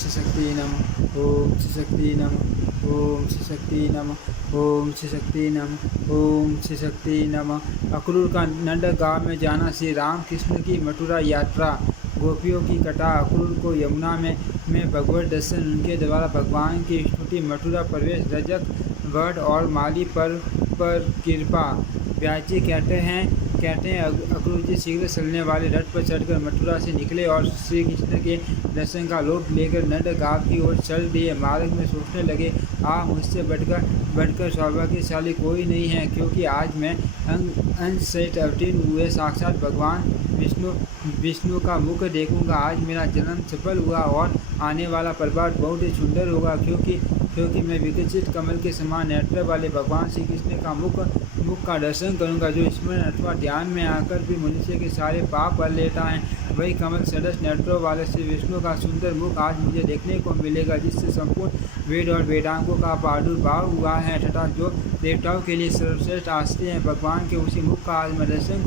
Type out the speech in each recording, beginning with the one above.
श्री शक्ति नमः। ओम श्री शक्ति नमः। ओम श्री शक्ति नमः। ओम श्री शक्ति नमः। ओम श्री शक्ति नमः। अक्रूर का नंदगांव में जाना। श्री राम कृष्ण की मथुरा यात्रा। गोपियों की कथा। अक्रूर को यमुना में भगवत दर्शन, उनके द्वारा भगवान की स्तुति, मथुरा प्रवेश, रजक वध और माली पर कृपा। व्यास जी कहते हैं अक्रूर जी शीघ्र चलने वाले रथ पर चढ़कर मथुरा से निकले और श्री कृष्ण के दर्शन का लोभ लेकर नंदगांव की ओर चल दिए। मार्ग में सोचने लगे, मुझसे बढ़कर सौभाग्यशाली कोई नहीं है, क्योंकि आज मैं अंश सहित अवतीर्ण हुए साक्षात भगवान विष्णु का मुख देखूंगा। आज मेरा जन्म सफल हुआ और आने वाला परिवार बहुत ही सुंदर होगा, क्योंकि मैं विकसित कमल के समान नेत्र वाले भगवान श्री कृष्ण का मुख का दर्शन करूंगा, जो स्मरण अथवा ध्यान में आकर भी मनुष्य के सारे पाप भर लेता है। वही कमल सदस्य नेत्रों वाले श्री विष्णु का सुंदर मुख आज मुझे देखने को मिलेगा, जिससे संपूर्ण वेद और वेदांगों का प्रादुर्भाव हुआ है तथा जो देवताओं के लिए सर्वश्रेष्ठ आश्रय है। भगवान के उसी मुख का आज मैं दर्शन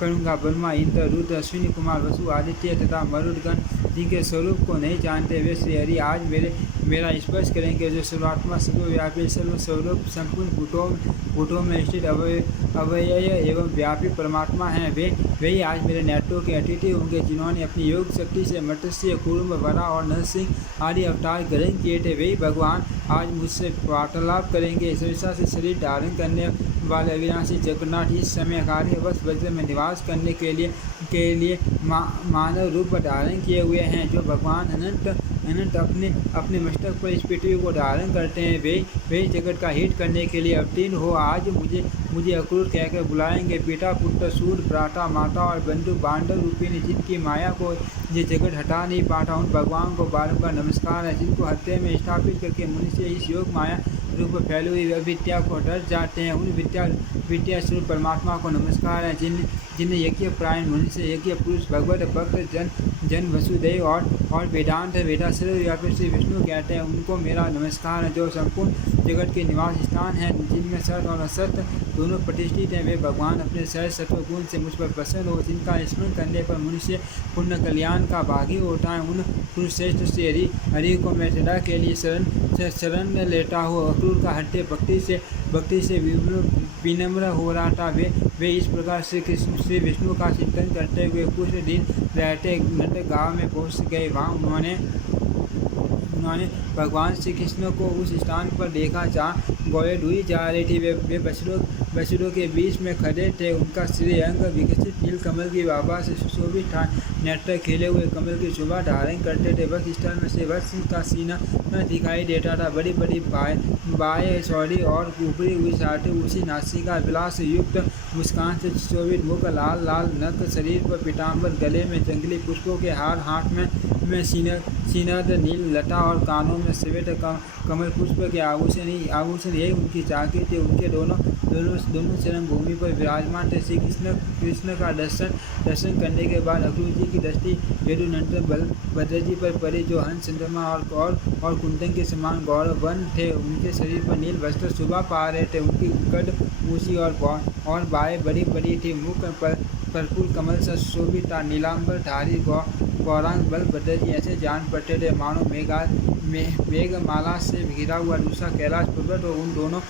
करूंगा। ब्रह्मा, इंद्र, रुद्र, अश्विनी कुमार, वसु, आदित्य तथा मरुदगण जिनके स्वरूप को नहीं जानते, वे श्री हरि आज मेरा स्पर्श करेंगे। जो सर्वात्मा, सर्वव्यापी, सर्वस्वरूप, संपूर्ण भूतों में स्थित अव्यय एवं व्यापी परमात्मा हैं, वही आज मेरे नेत्रों के अतिथि होंगे, जिन्होंने अपनी योग शक्ति से मत्स्य, कूर्म, वरा और नरसिंह आदि अवतार ग्रहण किए थे। वही भगवान आज मुझसे वार्तालाप करेंगे। सर्वसा से शरीर धारण करने वाले अविनाशी जगन्नाथ इस समय कार्यवश वज्र में निवास करने के लिए मानव रूप धारण किए हुए हैं। जो भगवान अनंत अपने मस्तक पर इस पृथ्वी को धारण करते हैं, वे जगत का हित करने के लिए अवतीर्ण हो आज मुझे अक्रूर कहकर बुलाएंगे। पिता, पुत्र, सूर्य, भ्राता, माता और बंधु बांधव रूपिणी जिनकी माया को ये जगत हटा नहीं पाता, उन भगवान को बारंबार नमस्कार है, जिनको हृदय में स्थापित करके मनुष्य इस योग माया रूप फैली हुई अविद्या को डर जाते हैं। उन विद्या स्वरूप परमात्मा को नमस्कार है, जिन्हें यज्ञ प्रायण मनुष्य, यज्ञ पुरुष, भगवत भक्त, जन वसुदेव और वेदांत वेदा सर्वव्यापी श्री विष्णु कहते हैं, उनको मेरा नमस्कार है। जो संपूर्ण जगत के निवास स्थान है, जिनमें सत्य और असत्य दोनों प्रतिष्ठित हैं, वे भगवान अपने सहज सत्व गुण से मुझ पर प्रसन्न हो, जिनका स्मरण करने पर मनुष्य पुण्य कल्याण का भागी होता है। उन पुरुष श्रेष्ठ श्री हरि को मैं सदा के लिए शरण लेता हूँ। अक्रूर का हृदय भक्ति से विनम्र हो रहा था। वे इस प्रकार श्री विष्णु का चिंतन करते हुए कुछ दिन रहते नंदगांव में पहुँच गए। वहाँ उन्होंने भगवान श्री कृष्ण को उस स्थान पर देखा जहाँ गौएं दुही जा रही थी। वे बछड़ों के बीच में खड़े थे। उनका श्री अंग विकसित नील कमल की आभा से सुशोभित था। नेत्र खिले हुए कमल की शोभा धारण करते थे। वह स्थल में से वत्स का सीना दिखाई देता था। बड़ी बड़ी बाएं चौड़ी और ऊपरी हुई छाती, उसी नासिका, विलास युक्त मुस्कान से सुशोभित मुख, लाल लाल नख, शरीर पर पीताम्बर, गले में जंगली पुष्पों के हार, हाथ में सीनद नील लता और कानों में श्वेत कमल पुष्प के आभूषण यही उनकी चाकी थी। उनके दोनों चरण भूमि पर विराजमान थे। श्री कृष्ण का दर्शन करने के बाद अक्रूर जी की दृष्टि यदुनंदन बलभद्र जी पर पड़ी, जो हंस, चंद्रमा और कुंदन के समान गौरववन थे। उनके शरीर पर नील वस्त्र शोभा पा रहे थे। उनकी कद ऊँची और बाहें बड़ी बड़ी थी। मुख पर कर्पूर कमल से सुशोभित था। नीलांबर धारी गौरांग बलभद्र जी ऐसे जान पड़ते थे मानो मेघमाला से घिरा हुआ दूसरा कैलाश पर्वत। और उन दोनों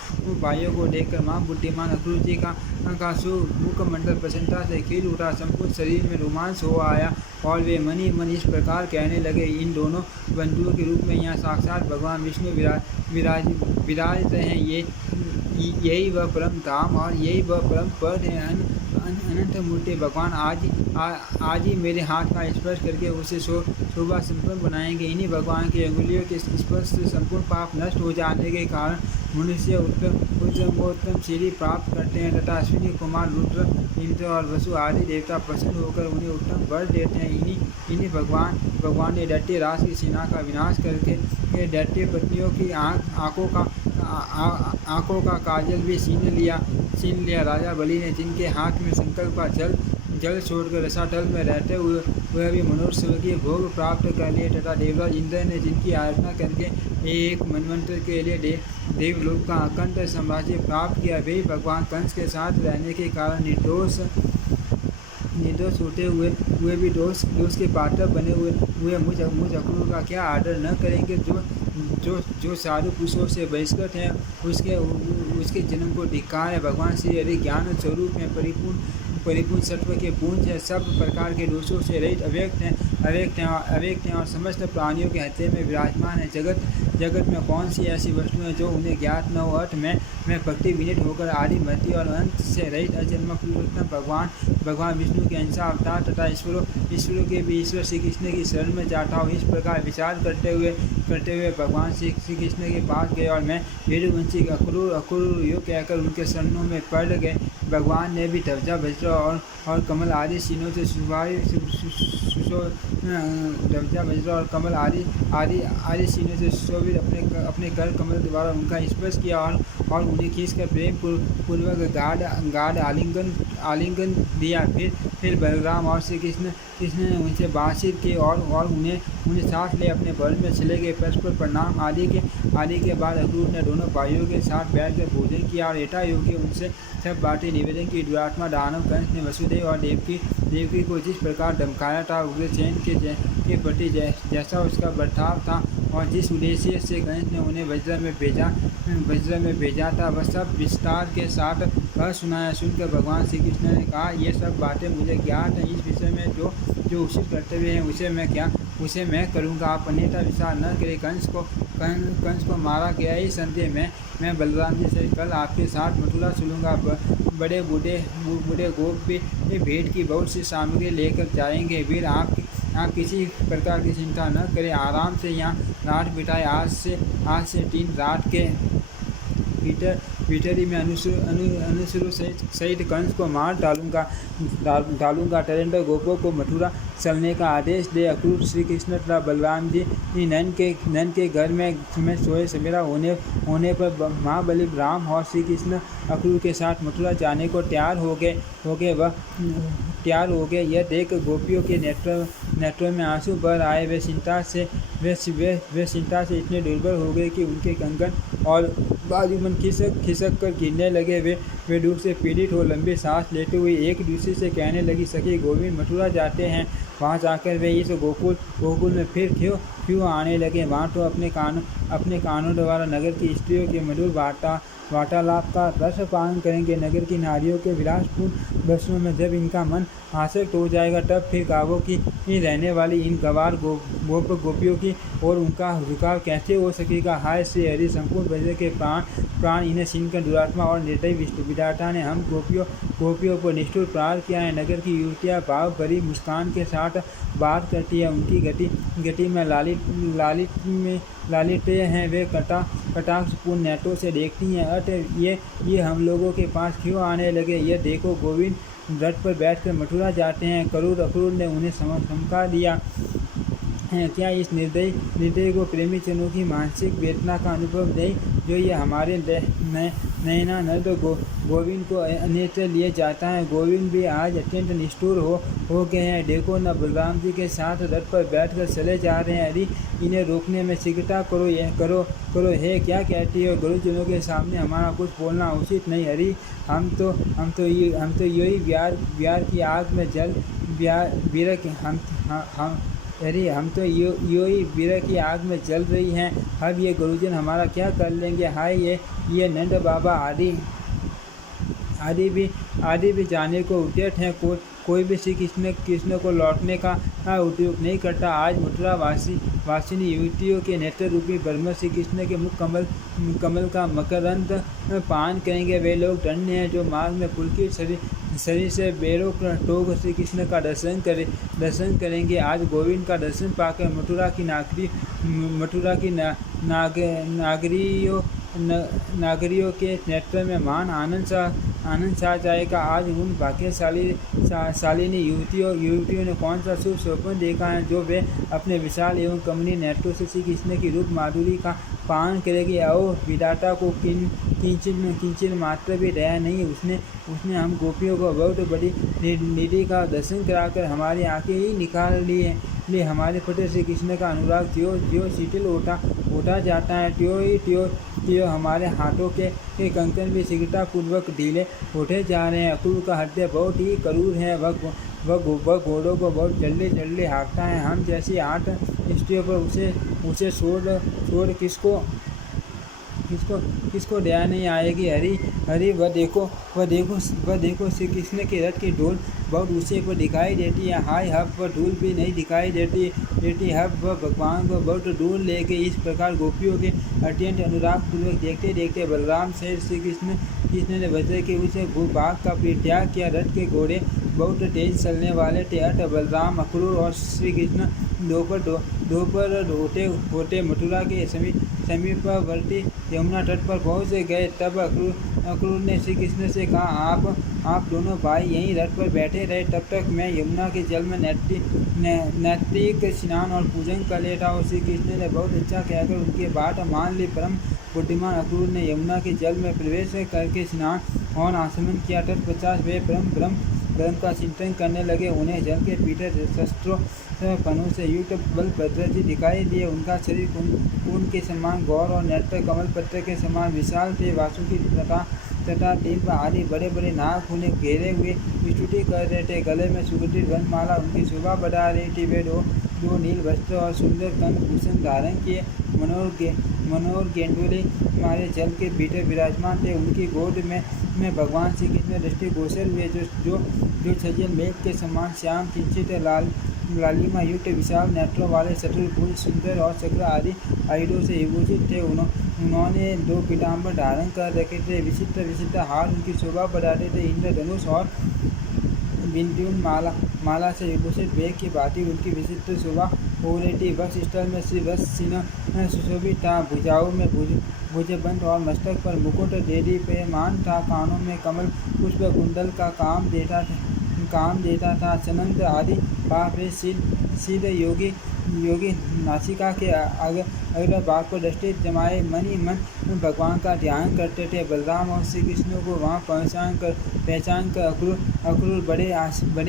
भाइयों को देखकर माँ बुद्धिमान अक्रूर जी का मुखमंडल प्रसन्नता से खिल उठा। संपूर्ण शरीर में रोमांच हो आया और वे मन इस प्रकार कहने लगे, इन दोनों बंधुओं के रूप में यहाँ साक्षात भगवान विष्णु विराज रहे हैं। यही वह परम धाम और यही वह परम पद है। अनंत मूर्ति भगवान आज ही मेरे हाथ का स्पर्श करके उसे शोभा संपन्न बनाएंगे। इन्हीं भगवान की अंगुलियों के स्पर्श से संपूर्ण पाप नष्ट हो जाने के कारण मनुष्य उत्तम सीढ़ी प्राप्त करते हैं तथा अश्विनी कुमार, रुद्र, इंद्र और वसु आदि देवता प्रसन्न होकर उन्हें उत्तम वर देते हैं। इन्हीं भगवान ने दैत्य राज की सेना का विनाश करके दैत्य पत्नियों की आँखों का काजल भी छीन लिया। राजा बलि ने, जिनके हाथ में संकल्प का जल छोड़कर रसातल में रहते हुए वह भी मनोस्वर्गीय भोग प्राप्त कर लिए तथा देवराज इंद्र ने, जिनकी आराधना करके एक मनवंतर के लिए देवलोक का अखंड साम्राज्य प्राप्त किया। वे भगवान कंस के साथ रहने के कारण निर्दोष होते हुए भी दोष के पात्र बने हुए मुझ अक्रूर का क्या आदर न करेंगे। जो साधु पुरुषों से बहिष्कृत हैं उसके जन्म को धिक्कार है। भगवान श्री हरि ज्ञान स्वरूप में परिपूर्ण सत्व के पुंज है, सब प्रकार के दोषों से रहित अव्यक्त हैं और समस्त प्राणियों के हृदय में विराजमान है। जगत में कौन सी ऐसी वस्तु है जो उन्हें ज्ञात न हो। अर्थ में भक्ति विनित होकर आदि मध्य और अंत से रहित अजन्म पुरुषोत्तम भगवान विष्णु के अंश अवतार तथा ईश्वरों के भी ईश्वर श्री कृष्ण की शरण में जाता हूँ। इस प्रकार विचार करते हुए भगवान श्री कृष्ण के पास गए और मैं यदुवंशी अक्रूर यो कहकर उनके शरणों में पड़ गए। भगवान ने भी ध्वजा वज्र और कमल आदि सीनों से ध्वजा वज्र और कमल आदि सीनों से सुशोभित अपने कर कमल द्वारा उनका स्पर्श किया और उन्हें खींचकर प्रेम पूर्वक गाढ़ आलिंगन दिया। फिर बलराम और श्री कृष्ण ने उनसे बातचीत की और उन्हें साथ ले अपने भवन में चले गए। परस्पर प्रणाम आदि के बाद अक्रूर ने दोनों भाइयों के साथ बैठकर भोजन किया और एटा योगी उनसे सब बातें निवेदन की। दुरात्मा दानव कंस ने वसुदेव और देवकी को जिस प्रकार धमकाया था, उग्रसेन के प्रति जैसा उसका बर्ताव था और जिस उद्देश्य से कंस ने उन्हें वज्र में भेजा था, वह सब विस्तार के साथ सुनाया। सुनकर भगवान श्री कृष्ण ने कहा, ये सब बातें मुझे ज्ञात हैं। इस विषय में जो उचित कर्तव्य है उसे मैं करूँगा। आप अन्यथा विचार न करें। कंस को मारा गया ही संदेह में मैं बलराम जी से कल आपके साथ मथुरा चलूँगा। बड़े बूढ़े गोप भी भेंट की बहुत सी सामग्री लेकर जाएंगे। वीर आप किसी प्रकार की चिंता न करें, आराम से यहाँ रात बिताए। आज से 3 रात के भीतर ही मैं अनुसुर सहित कंस को मार डालूंगा। टरेंद्र गोपों को मथुरा चलने का आदेश दे। अक्रूर श्री कृष्ण तथा बलराम जी नंद के घर में सोए सवेरा होने पर महाबली राम और श्री कृष्ण अक्रूर के साथ मथुरा जाने को तैयार हो गए। यह देख गोपियों के नेत्रों में आंसू भर आए। वे चिंता से इतने दुर्बल हो गए कि उनके कंगन और बाजूबंद खिसक कर गिरने लगे। वे दुख से पीड़ित हो लंबी सांस लेते हुए एक दूसरे से कहने लगी, सखी गोविंद मथुरा जाते हैं। वहाँ जाकर वे इस गोकुल में फिर क्यों आने लगे। वहाँ तो अपने कानों द्वारा नगर की स्त्रियों के मधुर वार्तालाप का रस पान करेंगे। नगर की नारियों के विलासपूर्ण वस्त्रों में जब इनका मन आसक्त हो जाएगा, तब फिर गांवों की रहने वाली इन गवार गोपियों की और उनका झुकाव कैसे हो सकेगा। हाय श्री हरि, संपूर्ण ब्रज के प्राण इन्हें छीनकर दुरात्मा और निर्दयी विधाता ने हम गोपियों को निष्ठुर प्रहार किया है। नगर की युवतियाँ भाव भरी मुस्कान के साथ बात करती है। उनकी गति में लालित्य हैं। वे कटाक्षपूर्ण नेत्रों से देखती हैं। अतः ये हम लोगों के पास क्यों आने लगे। ये देखो गोविंद रथ पर बैठकर मथुरा जाते हैं। अक्रूर ने उन्हें समझा दिया है। क्या इस निर्दयी को प्रेमी जनों की मानसिक वेदना का अनुभव नहीं, जो ये हमारे नयनानंद गोविंद को अन्यत्र लिए जाता है। गोविंद भी आज अत्यंत निष्ठुर हो गए हैं। देखो न, बलराम जी के साथ रथ पर बैठकर चले जा रहे हैं। अरे इन्हें रोकने में शीघ्रता करो। हे, क्या कहती हो। गुरुजनों के सामने हमारा कुछ बोलना उचित नहीं। हरी, हम तो यही व्यार की आग में जल हम तो यो ही विरह की आग में जल रही हैं। अब ये गुरुजन हमारा क्या कर लेंगे। हाय, ये नंद बाबा आदि भी जाने को उद्यत हैं। कोई भी श्री कृष्ण को लौटने का उपयोग नहीं करता। आज मथुरा वासिनी युवतियों के नेत्र रूपी ब्रह्म श्री कृष्ण के मुख कमल का मकरंद पान करेंगे। वे लोग धन्य हैं जो मार्ग में पुलकित शरीर से बेरोक टोक श्री कृष्ण का दर्शन करेंगे। आज गोविंद का दर्शन पाकर मथुरा की नागरियों के नेत्र में मान आनंद छा जाएगा। आज उन भाग्यशालिनी युवतियों ने कौन सा शुभ स्वप्न देखा है, जो वे अपने विशाल एवं कमनीय नेत्रों से श्री कृष्ण की रूप माधुरी का पान करेगी। आओ, विधाता को किंचन मात्र भी दया नहीं। उसने हम गोपियों को बहुत बड़ी निधि का दर्शन कराकर हमारी आंखें ही निकाल ली है। हमारे प्रति श्री कृष्ण का अनुराग ज्यों शीतल होता जाता है, त्यों हमारे हाथों के कंकन भी शीघ्रता पूर्वक ढीले होते जा रहे हैं। अक्रूर का हृदय बहुत ही क्रूर है। वह घोड़ों को बहुत जल्दी जल्दी हाँकता है। हम जैसी 8 स्त्रियों पर उसे छोड़ किसको दया नहीं आएगी। हरी वह देखो श्री कृष्ण के रथ की डोल बहुत ऊंचे पर दिखाई देती है। हाय हब वह धूल भी नहीं दिखाई देती हब वह भगवान को बहुत दूर ले गई। इस प्रकार गोपियों के अत्यंत अनुराग पूर्वक देखते देखते बलराम से श्री कृष्ण ने वज्र के उस भूभाग का परित्याग किया। रथ के घोड़े बहुत तेज चलने वाले थे। अतः बलराम अक्रूर और श्री कृष्ण दोपहर होते मथुरा के समीपवर्ती यमुना तट पर पहुंच गए। तब अक्रूर ने श्री कृष्ण से कहा, आप दोनों भाई यहीं रथ पर बैठे रहे, तब तक मैं यमुना के जल में नैतिक स्नान और पूजन कर लेता हूँ। श्री कृष्ण ने बहुत अच्छा कहकर उनकी बात मान ली। परम बुद्धिमान अक्रूर ने यमुना के जल में प्रवेश करके स्नान और आचमन किया। तत्पश्चात वे ब्रह्म का चिंतन करने लगे। उन्हें जल के पीछे शस्त्रों फनों से युक्त बलभद्र जी दिखाई दिए। उनका शरीर कुंड के समान गौर और नेत्र कमल पत्र के समान विशाल थे। वासुकी तथा दिव्य आदि बड़े बड़े नाग उन्हें घेरे हुए स्तुति कर रहे थे। गले में सुगंधित वनमाला उनकी शोभा बढ़ा रही थी। वे दो नील वस्त्र और सुंदर कंठ भूषण धारण किए मनोहर गेंडोले हमारे जल के भीतर विराजमान थे। उनकी गोद में भगवान श्री कृष्ण दृष्टि गोचर हुए, जो सजल मेघ के समान श्याम किंचित लालिमा युक्त विशाल नेत्रों वाले चतुर्भुज सुंदर और चक्र आदि आयुधों से विभूषित थे। उन्होंने 2 पीताम्बर धारण कर रखे थे। विचित्र हार उनकी शोभा बढ़ाते थे। इंद्रधनुष और बिंदुन माला से विभूषित वेग की भांति उनकी विचित्र शोभा हो रही थी। वक्ष स्थल में श्री वत्स चिन्ह सुशोभित था। भुजाओं में भुजबंद और मस्तक पर मुकुट देदीप्यमान था। कानों में कमल पुष्प कुंडल का काम देता था। चनंद आदि पाप सिद्ध योगी नासिका के अग्र भाग पर दृष्टि जमाए मन ही मन भगवान का ध्यान करते थे। बलराम और श्री कृष्ण को वहाँ पहचान कर अक्रूर बड़े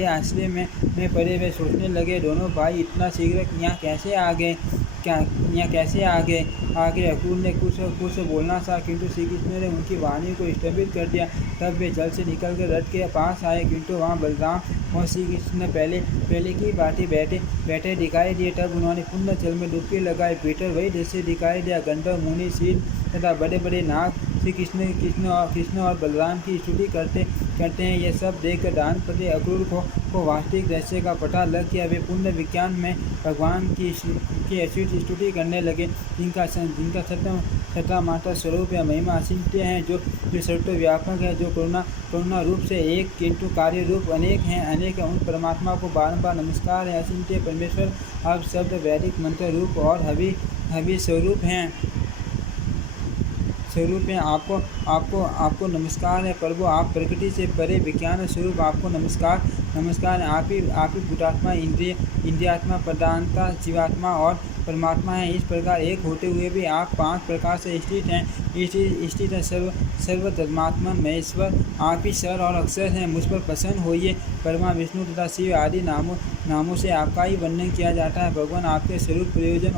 आश्चर्य में पड़े वे सोचने लगे, दोनों भाई इतना शीघ्र यहाँ कैसे आ गए। अक्रूर ने कुछ बोलना था, किंतु श्री कृष्ण ने उनकी वाणी को स्थगित कर दिया। तब वे जल से निकलकर रथ के पास आए, किंतु वहाँ बलराम और श्री कृष्ण पहले की भांति बैठे दिखाई दिए। तब उन्होंने पुनः जल में डुबकी लगाई। भीतर वही दृश्य दिखाई दिया। गंधर्व मुनि शील तथा बड़े बड़े नाग श्री कृष्ण और बलराम की स्तुति करते हैं। यह सब देखकर दानपति अक्रूर को वास्तविक दृश्य का पता लग गया। वे पूर्ण विज्ञान में भगवान की अच्युत स्तुति करने लगे, जिनका सत्ता माता स्वरूप या महिमा अचिंत्य है, जो सर्वव्यापक है, जो करुणा रूप से एक किंतु कार्य रूप अनेक उन परमात्मा को बारंबार नमस्कार है। अचिंत्य परमेश्वर आप शब्द वैदिक मंत्र रूप और हवि स्वरूप हैं। आपको नमस्कार है प्रभु। आप प्रकृति से परे विज्ञान स्वरूप आपको नमस्कार है। आप ही भूतात्मा इंद्रियात्मा प्रधानता जीवात्मा और परमात्मा है। इस प्रकार एक होते हुए भी आप 5 प्रकार से स्थित हैं। सर्वधर्मात्मन महेश्वर आप ही सर और अक्षर हैं। मुझ पर प्रसन्न होइए। परमा विष्णु तथा शिव आदि नामों से आपका ही वर्णन किया जाता है। भगवान आपके स्वरूप प्रयोजन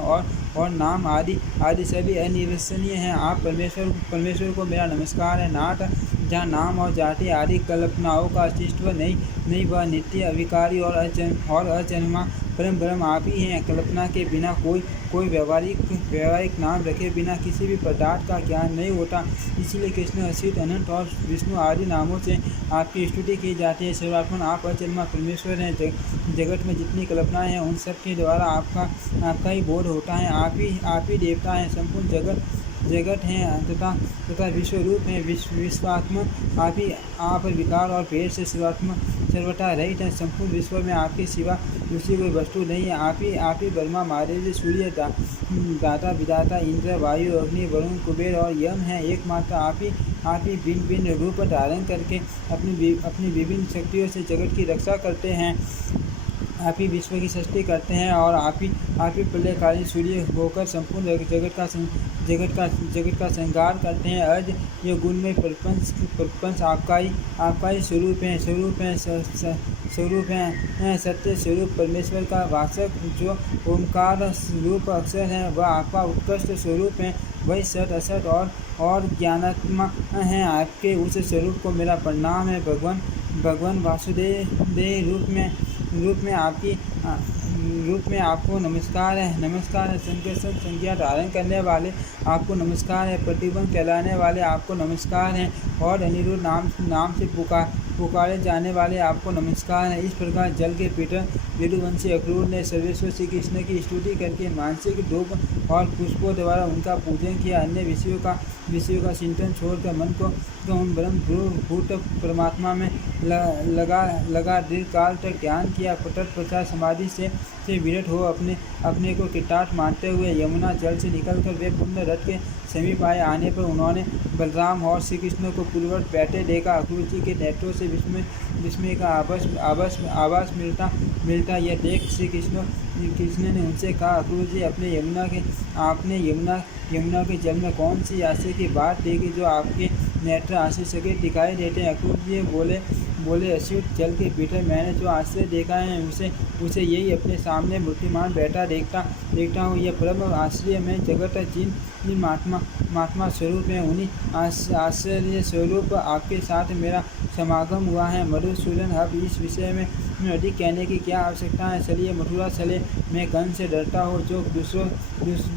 और नाम आदि सभी अनिर्वचनीय हैं। आप परमेश्वर को मेरा नमस्कार है। नाथ जहाँ नाम और जाति आदि कल्पनाओं का अस्तित्व नहीं वह नित्य अविकारी और अजन्मा परम ब्रह्म आप ही हैं। कल्पना के बिना कोई व्यवहारिक नाम रखे बिना किसी भी पदार्थ का ज्ञान नहीं होता। इसीलिए कृष्ण अच्युत अनंत और विष्णु आदि नामों से आपकी स्तुति की जाती है। सर्वात्मन आप अजन्मा परमेश्वर हैं। जगत में जितनी कल्पनाएं हैं उन सब के द्वारा आपका ही बोध होता है। आप ही देवता हैं। संपूर्ण जगत हैं तथा विश्वरूप हैं। विश्वात्मक आप विकार और भेद से सर्वथा रहित हैं। संपूर्ण विश्व में आपके सिवा दूसरी कोई वस्तु नहीं है। आप ही ब्रह्मा महादेव सूर्य दाता विदाता इंद्र वायु अग्नि वरुण कुबेर और यम हैं। एकमात्र आप ही भिन्न रूप धारण करके अपनी विभिन्न शक्तियों से जगत की रक्षा करते हैं। आप ही विश्व की सृष्टि करते हैं और आप ही प्रलयकालीन सूर्य होकर संपूर्ण जगत का संहार करते हैं। अर्ज ये गुण में प्रपंच आपका ही स्वरूप है। सत्य स्वरूप परमेश्वर का वाचक जो ओमकार रूप अक्षर है वह आपका उत्कृष्ट स्वरूप है। वही सत असत और ज्ञानात्मा है। आपके उस स्वरूप को मेरा प्रणाम है। भगवान वासुदेव रूप में आपको नमस्कार है। नमस्कार है संकर्षण संज्ञा धारण करने वाले आपको नमस्कार है। प्रतिबंध कहलाने वाले आपको नमस्कार हैं और अनिरुद्ध नाम से पुकारे जाने वाले आपको नमस्कार है। इस प्रकार जल के पीटर यदुवंशी अक्रूर ने सर्वेश्वर श्री कृष्ण की स्तुति करके मानसिक धूप और पुष्पों द्वारा उनका पूजन किया। अन्य विषयों का चिंतन छोड़कर मन को उन ब्रह्म भूत परमात्मा में लगा दीर्घ काल तक ध्यान किया। तत्पश्चात समाधि से विरत हो अपने को कृतार्थ मानते हुए यमुना जल से निकलकर वे पुण्य रथ के समीप आए। आने पर उन्होंने बलराम और श्री कृष्ण को पूर्ववत बैठे देखा। अक्रूर जी के नेत्रों से विस्मय का आवास मिलता यह देख श्री कृष्ण ने उनसे कहा, अक्रूर जी आपने यमुना के जल में कौन सी आश्चर्य की बात देखी जो आपके नेत्र आश्चर्य के दिखाई देते हैं। अक्रूर जी बोले अच्युत, जल के भीतर मैंने जो आश्चर्य देखा है उसे यही अपने सामने मूर्तिमान बैठा देखता हूँ। यह परम आश्चर्य में जगत जिन महात्मा स्वरूप है उन्हीं आश्चर्य स्वरूप आपके साथ मेरा समागम हुआ है। मधुसूदन, अब इस विषय में अधिक कहने की क्या आवश्यकता है। चलिए मथुरा चले। मैं कंस से डरता हूँ जो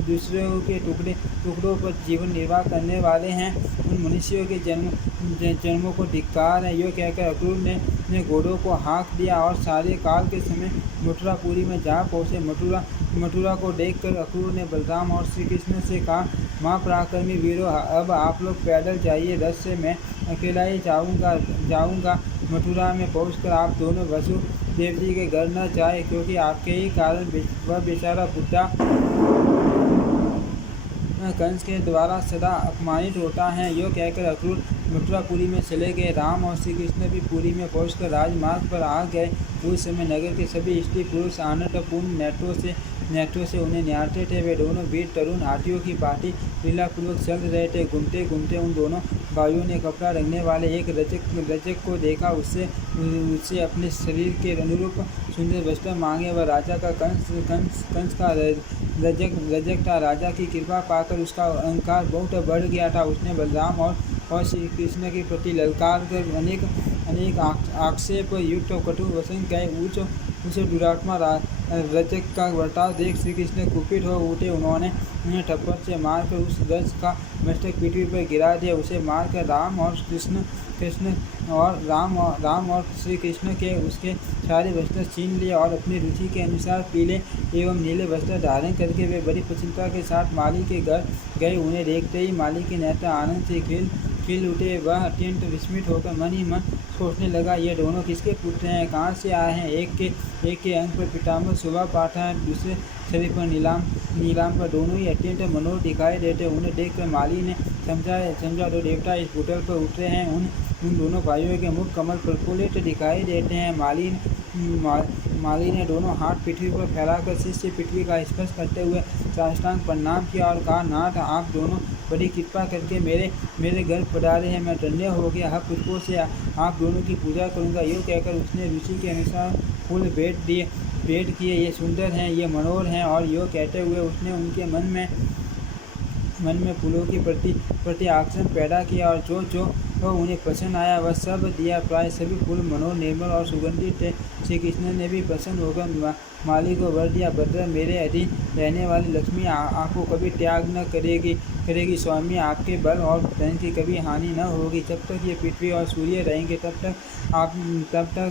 दूसरों के टुकड़ों पर जीवन निर्वाह करने वाले हैं। उन मनुष्यों के जन्मों को धिक्कार है। यो कहकर अक्रूर ने घोड़ों को हाँक दिया और सारे काल के समय मथुरापुरी में जा पहुँचे। मथुरा को देखकर अक्रूर ने बलराम और श्री कृष्ण से कहा, महापराक्रमी वीरों, अब आप लोग पैदल जाइए, रथ से मैं अकेला ही जाऊंगा। मथुरा में पहुंचकर आप दोनों वसुदेव जी के घर न जाए, क्योंकि आपके ही कारण वह बेचारा बुढ़ा कंस के द्वारा सदा अपमानित होता है। यो कहकर अक्रूर मथुरापुरी में चले गए। राम और श्री कृष्ण भी पुरी में पहुंचकर राजमार्ग पर आ गए। उस समय नगर के सभी स्त्री पुरुष आनंदपूर्ण नेत्रों से उन्हें निहारते थे। वे दोनों वीर तरुण हाथियों की भांति लीलापूर्वक चल रहे थे। घूमते उन दोनों भाइयों ने कपड़ा रंगने वाले एक रजक को देखा। उससे अपने शरीर के अनुरूप सुंदर वस्त्र मांगे। वह राजा का कंस का रजक था। राजा की कृपा पाकर उसका अहंकार बहुत बढ़ गया था। उसने बलराम और श्री कृष्ण के प्रति ललकार कर अनेक आक्षेप युक्त कटु वचन कहे। उस दुरात्मा रजक का बर्ताव देख श्री कृष्ण कुपित हो उठे। उन्होंने उन्हें थप्पड़ से मारकर उस रज का मस्तक पृथ्वी पर गिरा दिया। उसे मारकर राम और श्री कृष्ण के उसके सारे वस्त्र छीन लिए और अपनी रुचि के अनुसार पीले एवं नीले वस्त्र धारण करके वे बड़ी प्रसन्नता के साथ माली के घर गए। उन्हें देखते ही माली के नेत्र आनंद से खिल उठे। वह अत्यंत विस्मित होकर मन ही मन सोचने लगा, ये दोनों किसके पुत्र हैं, कहाँ से आए हैं। एक के अंग पर पीताम्बर शोभा पाता है, दूसरे शरीर पर नीलाम पर दोनों ही अत्यंत मनोहर दिखाई देते। उन्हें देखकर माली ने समझा दो देवता इस भूतल पर उतरे हैं। उन दोनों भाइयों के मुख कमल प्रफुल्लित दिखाई देते हैं। माली ने दोनों हाथ पृथ्वी पर फैलाकर सिर से पृथ्वी का स्पर्श करते हुए साष्टांग प्रणाम किया और कहा, नाथ, आप दोनों बड़ी कृपा करके मेरे घर पधारे हैं। मैं धन्य हो गया। हर पुष्पों से आप दोनों की पूजा करूंगा। यूँ कहकर उसने रुचि के अनुसार फूल भेंट किए। ये सुंदर हैं, ये मनोहर हैं। और यो कहते हुए उसने उनके मन में फूलों के प्रति आकर्षण पैदा किया और जो उन्हें पसंद आया वह सब दिया। प्राय सभी फूल मनोहर, निर्मल और सुगंधित थे। श्री कृष्ण ने भी प्रसन्न होकर माली को वर दिया, भद्र, मेरे अधीन रहने वाली लक्ष्मी आपको कभी त्याग न करेगी। स्वामी, आपके बल और धन की कभी हानि न होगी। जब तक ये पृथ्वी और सूर्य रहेंगे तब तक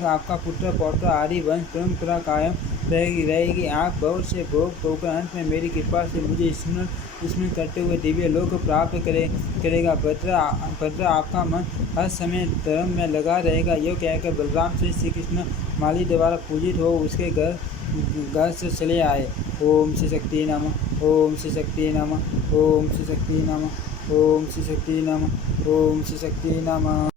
आपका पुत्र पौत्र आदि वंश परंपरा कायम रहेगी। आप बहुत से भोग होकर अंत में मेरी कृपा से मुझे स्मरण करते हुए दिव्य लोक प्राप्त करेगा। भद्र, आपका मन हर समय धर्म में लगा रहेगा। यह कहकर बलराम से श्री कृष्ण माली द्वारा पूजित हो उसके घर से चले आए। ओम श्री शक्ति नमः। ओम श्री शक्ति नमः। ओम श्री शक्ति नमः। ओम श्री शक्ति नमः। ओम श्री शक्ति नमः।